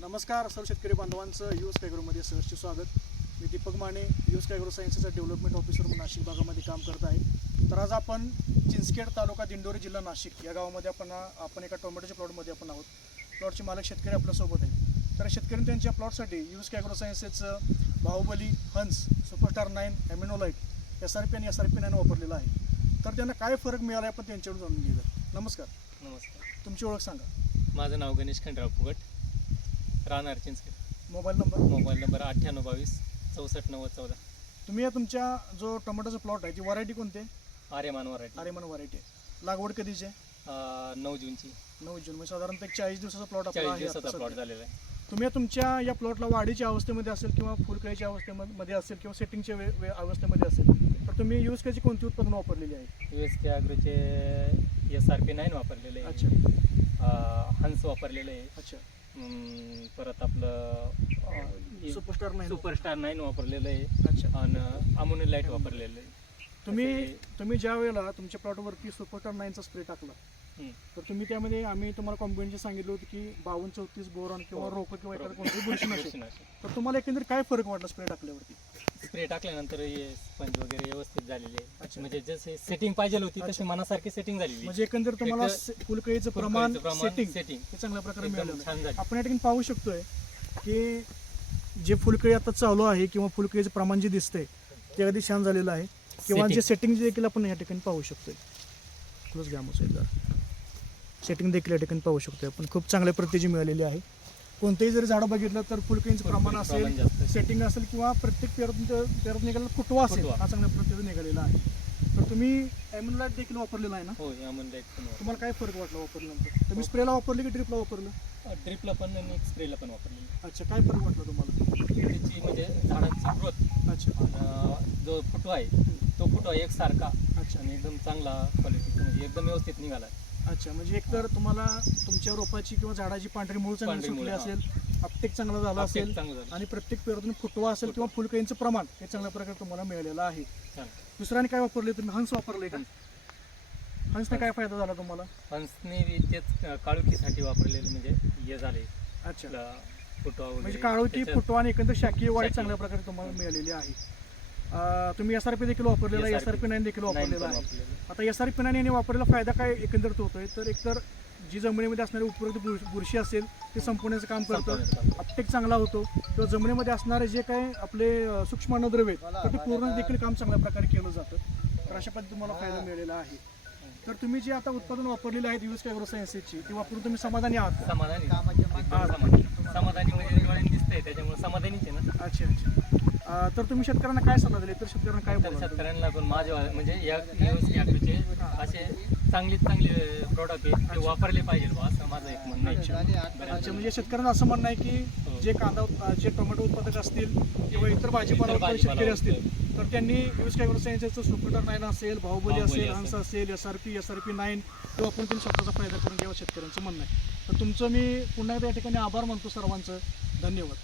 नमस्कार सर्व शेतकरी बांधवांचं यूएस ॲग्रोमध्ये सहर्ष स्वागत. मी दीपक माने, यूएस ॲग्रो सायन्सेसचा डेव्हलपमेंट ऑफिसर म्हणून नाशिक भागामध्ये काम करत आहे. तर आज आपण चिंचखेड तालुका दिंडोरी जिल्हा नाशिक या गावामध्ये आपण एका टोमॅटोच्या प्लॉटमध्ये आपण आहोत. प्लॉटचे मालक शेतकरी आपल्यासोबत आहेत. तर शेतकऱ्यांनी त्यांच्या प्लॉटसाठी यूएस ॲग्रो सायन्सेसचं बाहुबली, हंस, सुपरस्टार 9, ॲमिनोलाइट, SRP आणि SRP 9 वापरलेलं आहे. तर त्यांना काय फरक मिळाला आहे आपण त्यांच्याकडून जाणून घेऊया. नमस्कार. तुमची ओळख सांगा. माझं नाव गणेश खंडराव फुगट, राहणार चिंचखेड. Mobile number 9822 64 90 14. तुम्ही या तुमच्या जो टोमॅटोचा प्लॉट आहे ती व्हरायटी कोणती आहे? आर्यमान व्हरायटी. आर्यमान व्हरायटी आहे. लागवड कधीची आहे? 9 जूनची. 9 जून. म्हणजे साधारणतः एक 40 दिवसाचा प्लॉट आपला 40 आहे. दिवसाचा प्लॉट झालेला आहे. तुम्ही तुमच्या या प्लॉटला वाढीच्या अवस्थेमध्ये असेल किंवा फुलकळीच्या अवस्थेमध्ये असेल किंवा सेटिंगच्या अवस्थेमध्ये असेल तर तुम्ही यूएसकेची कोणती उत्पादन वापरलेली आहे? USK ॲग्रोचे SRP 9 वापरलेले आहे. अच्छा. हंस वापरलेले आहे. अच्छा. परत आपलं सुपरस्टार 9. सुपरस्टार 9 वापरलेलं आहे. अच्छा. आणि अमोनिलाइट वापरलेलं आहे. तुम्ही ज्या वेळेला तुमच्या प्लॉटवरती सुपरस्टार 9चा स्प्रे टाकला तर तुम्ही त्यामध्ये आम्ही तुम्हाला कॉम्बिनेशन सांगितलं होतं की 52-34 बोरॉन किंवा रोप किंवा एखादं कोणतंही बुरशीनाशक. तर तुम्हाला एकंदरीत काय फरक वाटला स्प्रे टाकल्यावरती? स्प्रे टाकल्यानंतर हे स्पंज वगैरे व्यवस्थित झालेले आहे. म्हणजे जसे सेटिंग पाहिजे होती तशी मनासारखी सेटिंग झालेली. म्हणजे एकंदरीत तुम्हाला फुलकळीचं प्रमाण सेटिंग हे चांगल्या प्रकारे मिळालं. छान झालं. आपण या ठिकाणी पाहू शकतोय की जे फुलकळी आता चालू आहे किंवा फुलकळीचं प्रमाण जे दिसतंय ते अगदी छान झालेलं आहे किंवा जे सेटिंग देखील आपण या ठिकाणी पाहू शकतोय. क्लोज घ्या मग सेटिंग देखील या ठिकाणी पाहू शकतोय आपण. खूप चांगल्या प्रतीची मिळालेली आहे. कोणतेही जरी झाडं बघितलं तर फुलकळीचं प्रमाण असेल, सेटिंग असेल किंवा प्रत्येक पेरात निघालेला फुटवा असेल हा चांगल्या प्रतीचा निघालेला आहे. तर तुम्ही ॲमिनोलाइट देखील वापरलेला आहे ना? हो, अमोनिलाइट पण. तुम्हाला काय फरक वाटला वापरल्यानंतर? तुम्ही स्प्रेला वापरले की ड्रिपला वापरलं? ड्रिपला पण आणि स्प्रेला पण वापरलेली. अच्छा. काय फरक वाटला तुम्हाला? त्याची म्हणजे झाडांची ग्रोथ. अच्छा. आणि जो फुटवा आहे तो फुटवा एकसारखा. अच्छा. आणि एकदम चांगला क्वालिटीचा म्हणजे एकदम व्यवस्थित निघाला. अच्छा. म्हणजे एकतर तुम्हाला तुमच्या रोपाची किंवा झाडाची पांढरी मूळ चांगली सुटली असेल, अपटेक चांगला झाला असेल आणि प्रत्येक पेरातून फुटवा असेल किंवा फुलकळीचं प्रमाण हे चांगल्या प्रकारे तुम्हाला मिळालेलं आहे. दुसऱ्याने काय वापरले तुम्ही? हंस वापरले का? हंसने काय फायदा झाला तुम्हाला? हंसने तेच काळुकीसाठी वापरलेले म्हणजे हे झाले. अच्छा. फुटवा म्हणजे काळोखी, फुटवा आणि एकंदर शाकीय वाढ चांगल्या प्रकारे तुम्हाला मिळालेली आहे. तुम्ही SRP देखील वापरलेला आहे, SRP 9 देखील वापरलेला आहे. आता SRP 9 याने वापरलेला फायदा काय एकंदरीत होतोय? तर एकतर जी जमिनीमध्ये असणारी उपयुक्त बुरशी असेल ते संपवण्याचं काम करतं, अपटेक चांगला होतो किंवा जमिनीमध्ये असणारे जे काही आपले सूक्ष्म अन्नद्रव्य तर ते पूर्ण देखील काम चांगल्या प्रकारे केलं जातं. तर अशा पद्धतीने तुम्हाला फायदा मिळालेला आहे. तर तुम्ही जे आता उत्पादन वापरलेले आहेत यूएस ॲग्रो सायन्सेसची ती वापरून तुम्ही समाधानी आहात? समाधानी म्हणजे डोळ्यांनी दिसतंय त्याच्यामुळे समाधानीच आहे ना. अच्छा. अच्छा. तर तुम्ही शेतकऱ्यांना काय सल्ला दिली? तर शेतकऱ्यांना काय तर शेतकऱ्यांना पण माझे म्हणजे या ॲग्रोचे असे चांगले प्रोडक्ट आहे ते वापरले पाहिजे बा असं माझं एक म्हणणं आहे. अच्छा. म्हणजे शेतकऱ्यांना असं म्हणणं आहे की जे टोमॅटो उत्पादक असतील किंवा इतर भाजीपाला उत्पादक शेतकरी असतील तर त्यांनी यूएस ॲग्रो सायन्सेसचं सुपरस्टार 9 असेल, बाहुबली असेल, हंस असेल, SRP 9 तो वापरून त्यांनी स्वतःचा फायदा करून घ्यावा शेतकऱ्यांचं म्हणणं आहे. तर तुमचं मी पुन्हा एकदा या ठिकाणी आभार मानतो सर्वांचं. धन्यवाद.